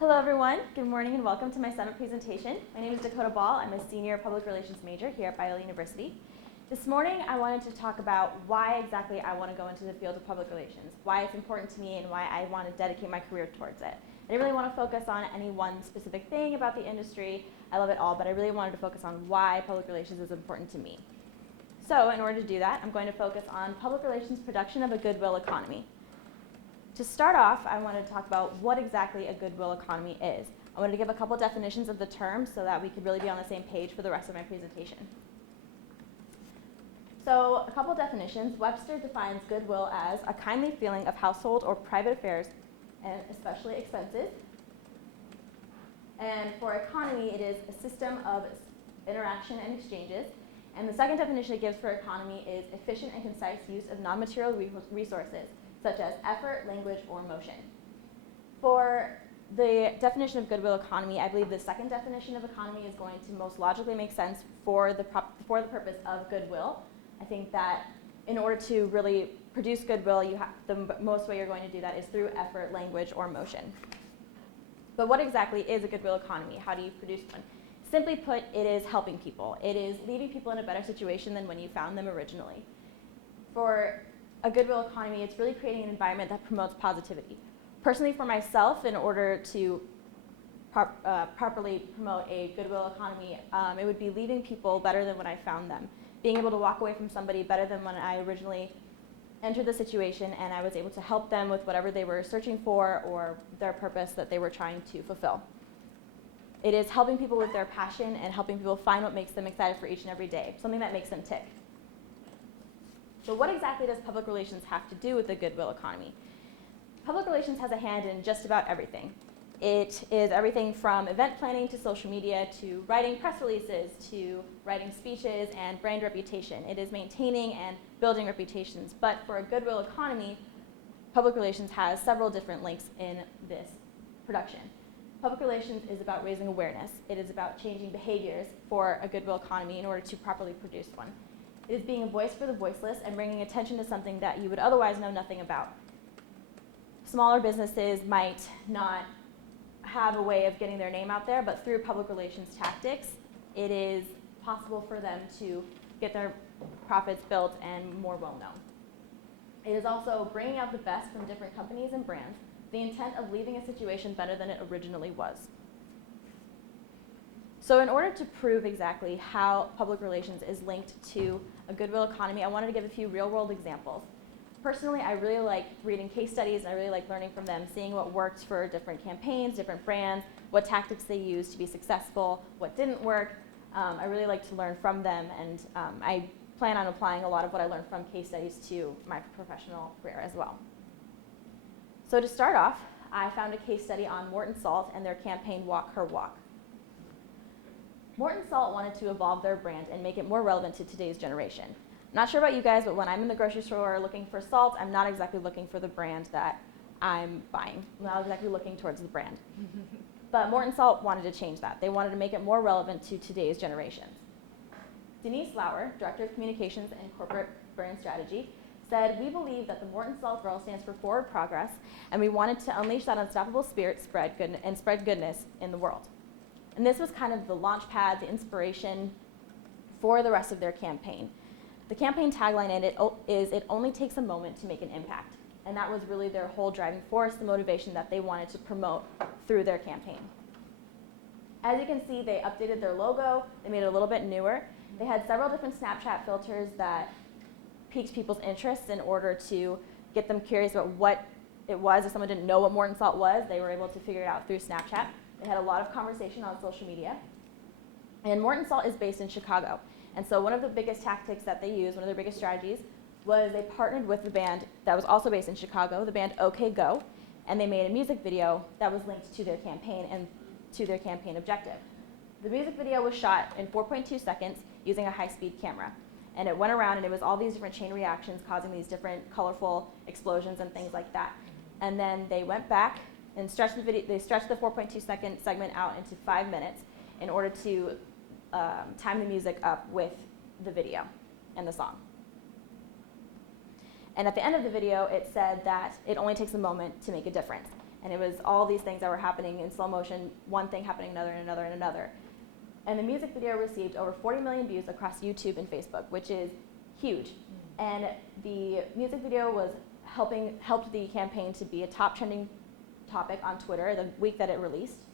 Hello everyone, good morning and welcome to my summit presentation. My name is Dakota. I'm a senior public relations major here at Biola University. This morning I wanted to talk about why exactly I want to go into the field of public relations, why it's important to me and why I want to dedicate my career towards it. I didn't really want to focus on any one specific thing about the industry. I love it all, but I really wanted to focus on why public relations is important to me. So in order to do that, I'm going to focus on public relations production of a goodwill economy. To start off, I want to talk about what exactly a goodwill economy is. I wanted to give a couple definitions of the term so that we could really be on the same page for the rest of my presentation. So a couple definitions. Webster defines goodwill as a kindly feeling of household or private affairs, and especially expenses. And for economy, it is a system of interaction and exchanges. And the second definition it gives for economy is efficient and concise use of non-material resources, such as effort, language, or motion. For the definition of goodwill economy, I believe the second definition of economy is going to most logically make sense for the purpose of goodwill. I think that in order to really produce goodwill, the most way you're going to do that is through effort, language, or motion. But what exactly is a goodwill economy? How do you produce one? Simply put, it is helping people. It is leaving people in a better situation than when you found them originally. For a goodwill economy, it's really creating an environment that promotes positivity. Personally, for myself, in order to properly promote a goodwill economy, it would be leaving people better than when I found them. Being able to walk away from somebody better than when I originally entered the situation and I was able to help them with whatever they were searching for or their purpose that they were trying to fulfill. It is helping people with their passion and helping people find what makes them excited for each and every day, something that makes them tick. So what exactly does public relations have to do with the goodwill economy? Public relations has a hand in just about everything. It is everything from event planning to social media to writing press releases to writing speeches and brand reputation. It is maintaining and building reputations. But for a goodwill economy, public relations has several different links in this production. Public relations is about raising awareness. It is about changing behaviors for a goodwill economy in order to properly produce one. It is being a voice for the voiceless and bringing attention to something that you would otherwise know nothing about. Smaller businesses might not have a way of getting their name out there, but through public relations tactics, it is possible for them to get their profits built and more well known. It is also bringing out the best from different companies and brands, the intent of leaving a situation better than it originally was. So in order to prove exactly how public relations is linked to a goodwill economy, I wanted to give a few real-world examples. Personally, I really like reading case studies, and I really like learning from them, seeing what worked for different campaigns, different brands, what tactics they used to be successful, what didn't work. I really like to learn from them, and I plan on applying a lot of what I learned from case studies to my professional career as well. So to start off, I found a case study on Morton Salt and their campaign Walk Her Walk. Morton Salt wanted to evolve their brand and make it more relevant to today's generation. I'm not sure about you guys, but when I'm in the grocery store looking for salt, I'm not exactly looking for the brand that I'm buying. I'm not exactly looking towards the brand. But Morton Salt wanted to change that. They wanted to make it more relevant to today's generation. Denise Lauer, Director of Communications and Corporate Brand Strategy, said, "We believe that the Morton Salt Girl stands for forward progress, and we wanted to unleash that unstoppable spirit spread goodness in the world." And this was kind of the launch pad, the inspiration for the rest of their campaign. The campaign tagline in it is, "It only takes a moment to make an impact." And that was really their whole driving force, the motivation that they wanted to promote through their campaign. As you can see, they updated their logo, they made it a little bit newer. They had several different Snapchat filters that piqued people's interests in order to get them curious about what it was. If someone didn't know what Morton Salt was, they were able to figure it out through Snapchat. They had a lot of conversation on social media. And Morton Salt is based in Chicago. And so one of the biggest tactics that they used, one of their biggest strategies, was they partnered with the band that was also based in Chicago, the band OK Go, and they made a music video that was linked to their campaign and to their campaign objective. The music video was shot in 4.2 seconds using a high-speed camera. And it went around and it was all these different chain reactions causing these different colorful explosions and things like that. And then they went back and stretched the video, they stretched the 4.2-second segment out into 5 minutes in order to time the music up with the video and the song. And at the end of the video, it said that it only takes a moment to make a difference. And it was all these things that were happening in slow motion, one thing happening, another, and another, and another. And the music video received over 40 million views across YouTube and Facebook, which is huge. And the music video was helped the campaign to be a top trending topic on Twitter the week that it released.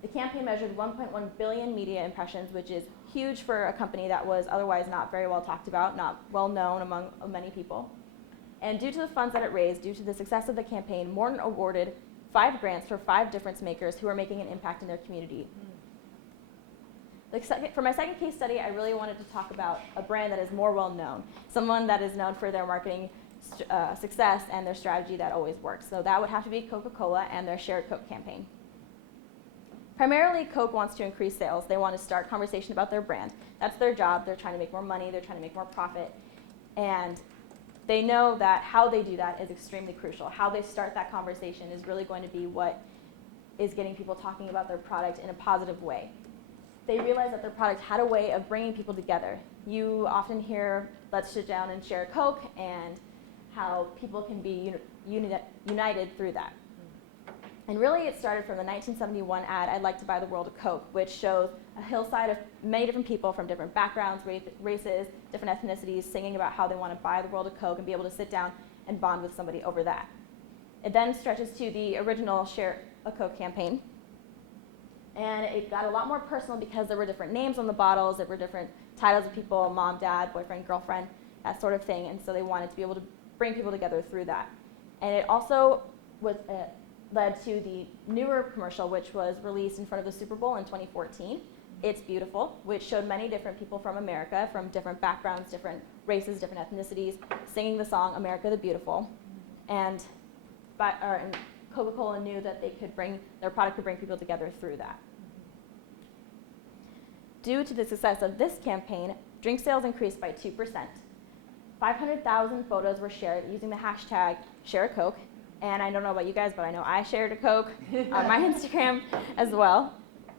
The campaign measured 1.1 billion media impressions, which is huge for a company that was otherwise not very well talked about, not well known among many people. And due to the funds that it raised, due to the success of the campaign, Morton awarded 5 grants for 5 difference makers who are making an impact in their community. For my second case study, I really wanted to talk about a brand that is more well known, someone that is known for their marketing success and their strategy that always works. So that would have to be Coca-Cola and their Share Coke campaign. Primarily, Coke wants to increase sales. They want to start conversation about their brand. That's their job. They're trying to make more money. They're trying to make more profit. And they know that how they do that is extremely crucial. How they start that conversation is really going to be what is getting people talking about their product in a positive way. They realized that their product had a way of bringing people together. You often hear, let's sit down and share a Coke, and how people can be united through that. And really it started from the 1971 ad, I'd like to buy the world a Coke, which shows a hillside of many different people from different backgrounds, races, different ethnicities, singing about how they want to buy the world a Coke and be able to sit down and bond with somebody over that. It then stretches to the original Share a Coke campaign. And it got a lot more personal because there were different names on the bottles, there were different titles of people, mom, dad, boyfriend, girlfriend, that sort of thing. And so they wanted to be able to bring people together through that. And it also was led to the newer commercial, which was released in front of the Super Bowl in 2014. It's Beautiful, which showed many different people from America, from different backgrounds, different races, different ethnicities, singing the song America the Beautiful. And Coca-Cola knew that their product could bring people together through that. Due to the success of this campaign, drink sales increased by 2%. 500,000 photos were shared using the hashtag #ShareACoke. And I don't know about you guys, but I know I shared a Coke on my Instagram as well.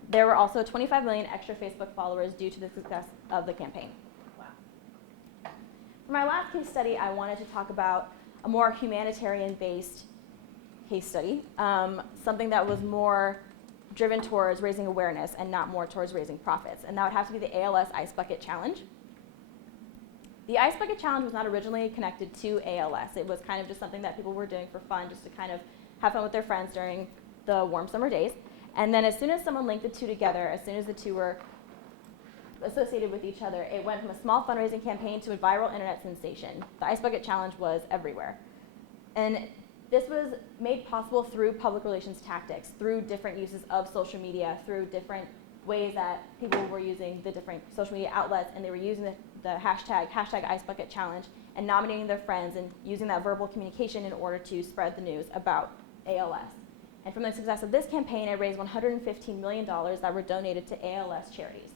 There were also 25 million extra Facebook followers due to the success of the campaign. Wow. For my last case study, I wanted to talk about a more humanitarian-based case study, something that was more driven towards raising awareness and not more towards raising profits. And that would have to be the ALS Ice Bucket Challenge. The Ice Bucket Challenge was not originally connected to ALS. It was kind of just something that people were doing for fun, just to kind of have fun with their friends during the warm summer days. And then as soon as someone linked the two together, as soon as the two were associated with each other, it went from a small fundraising campaign to a viral internet sensation. The Ice Bucket Challenge was everywhere. And this was made possible through public relations tactics, through different uses of social media, through different ways that people were using the different social media outlets, and they were using the hashtag Ice Bucket Challenge, and nominating their friends and using that verbal communication in order to spread the news about ALS. And from the success of this campaign, it raised $115 million that were donated to ALS charities.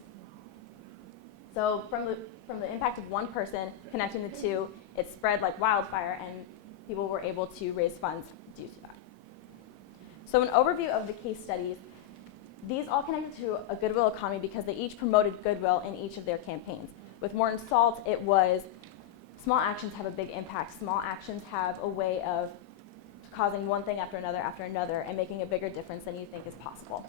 So from the impact of one person connecting the two, it spread like wildfire, and people were able to raise funds due to that. So an overview of the case studies. These all connected to a Goodwill economy because they each promoted Goodwill in each of their campaigns. With Morton Salt, it was small actions have a big impact. Small actions have a way of causing one thing after another, and making a bigger difference than you think is possible.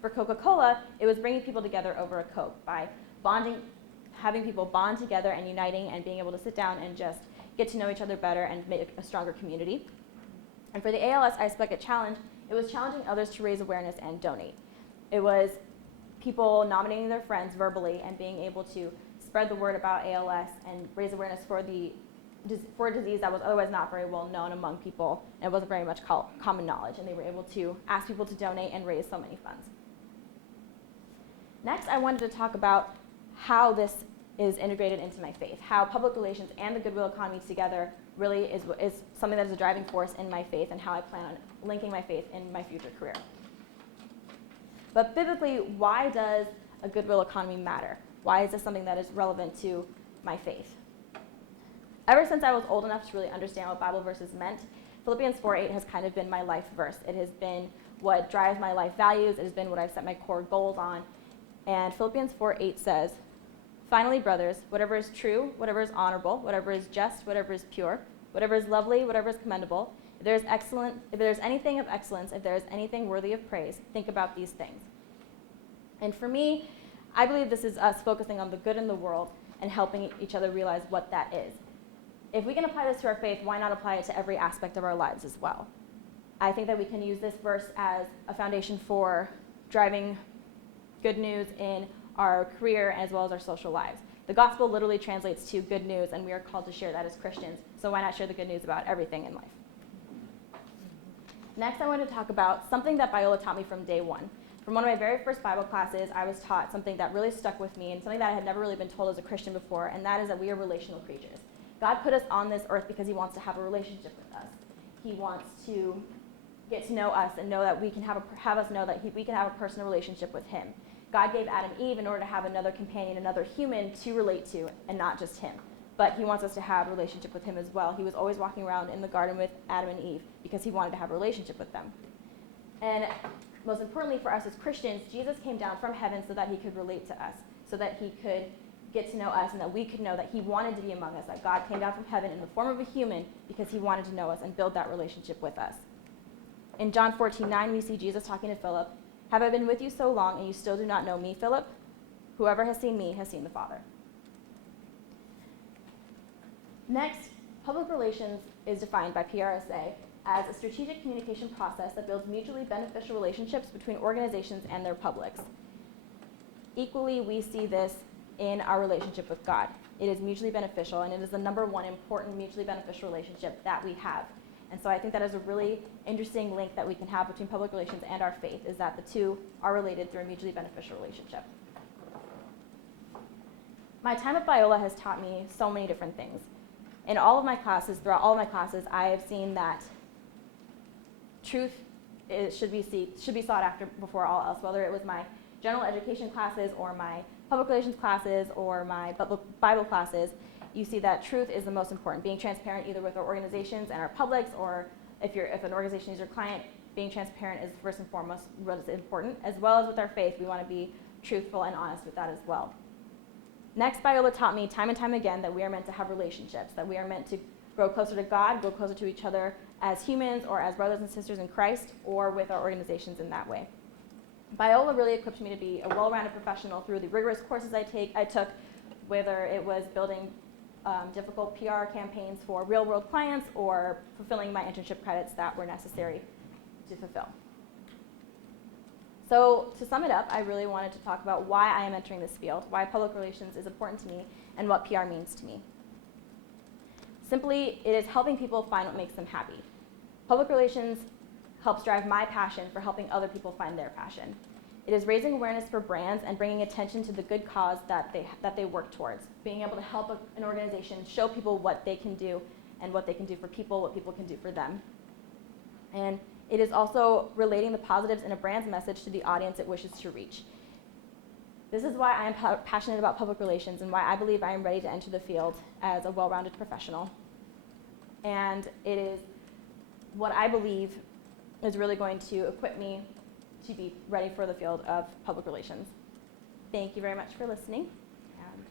For Coca-Cola, it was bringing people together over a Coke by bonding, having people bond together and uniting and being able to sit down and just get to know each other better and make a stronger community. And for the ALS Ice Bucket Challenge, it was challenging others to raise awareness and donate. It was people nominating their friends verbally and being able to spread the word about ALS and raise awareness for a disease that was otherwise not very well known among people, and it wasn't very much common knowledge, and they were able to ask people to donate and raise so many funds. Next, I wanted to talk about how this is integrated into my faith, how public relations and the Goodwill economy together really is something that is a driving force in my faith, and how I plan on linking my faith in my future career. But biblically, why does a Goodwill economy matter? Why is this something that is relevant to my faith? Ever since I was old enough to really understand what Bible verses meant, Philippians 4:8 has kind of been my life verse. It has been what drives my life values. It has been what I've set my core goals on. And Philippians 4:8 says, "Finally, brothers, whatever is true, whatever is honorable, whatever is just, whatever is pure, whatever is lovely, whatever is commendable, If there's anything of excellence, if there is anything worthy of praise, think about these things. And for me, I believe this is us focusing on the good in the world and helping each other realize what that is. If we can apply this to our faith, why not apply it to every aspect of our lives as well? I think that we can use this verse as a foundation for driving good news in our career as well as our social lives. The gospel literally translates to good news, and we are called to share that as Christians. So why not share the good news about everything in life? Next, I want to talk about something that Biola taught me from day one. From one of my very first Bible classes, I was taught something that really stuck with me and something that I had never really been told as a Christian before, and that is that we are relational creatures. God put us on this earth because he wants to have a relationship with us. He wants to get to know us and know that we can have us know that we can have a personal relationship with him. God gave Adam and Eve in order to have another companion, another human to relate to, and not just him. But he wants us to have a relationship with him as well. He was always walking around in the garden with Adam and Eve because he wanted to have a relationship with them. And most importantly for us as Christians, Jesus came down from heaven so that he could relate to us, so that he could get to know us and that we could know that he wanted to be among us, that God came down from heaven in the form of a human because he wanted to know us and build that relationship with us. In John 14:9, we see Jesus talking to Philip. Have I been with you so long and you still do not know me, Philip? Whoever has seen me has seen the Father. Next, public relations is defined by PRSA as a strategic communication process that builds mutually beneficial relationships between organizations and their publics. Equally, we see this in our relationship with God. It is mutually beneficial, and it is the number one important mutually beneficial relationship that we have. And so I think that is a really interesting link that we can have between public relations and our faith, is that the two are related through a mutually beneficial relationship. My time at Biola has taught me so many different things. In all of my classes, throughout all of my classes, I have seen that truth should be sought after before all else, whether it was my general education classes or my public relations classes or my Bible classes. You see that truth is the most important. Being transparent either with our organizations and our publics, or if an organization is your client, being transparent is first and foremost what is important. As well as with our faith, we want to be truthful and honest with that as well. Next, Biola taught me time and time again that we are meant to have relationships, that we are meant to grow closer to God, grow closer to each other as humans or as brothers and sisters in Christ, or with our organizations in that way. Biola really equipped me to be a well-rounded professional through the rigorous courses I took, whether it was building difficult PR campaigns for real-world clients or fulfilling my internship credits that were necessary to fulfill. So to sum it up, I really wanted to talk about why I am entering this field, why public relations is important to me, and what PR means to me. Simply, it is helping people find what makes them happy. Public relations helps drive my passion for helping other people find their passion. It is raising awareness for brands and bringing attention to the good cause that they work towards. Being able to help an organization show people what they can do and what they can do for people, what people can do for them. And it is also relating the positives in a brand's message to the audience it wishes to reach. This is why I am passionate about public relations and why I believe I am ready to enter the field as a well-rounded professional. And it is what I believe is really going to equip me to be ready for the field of public relations. Thank you very much for listening. And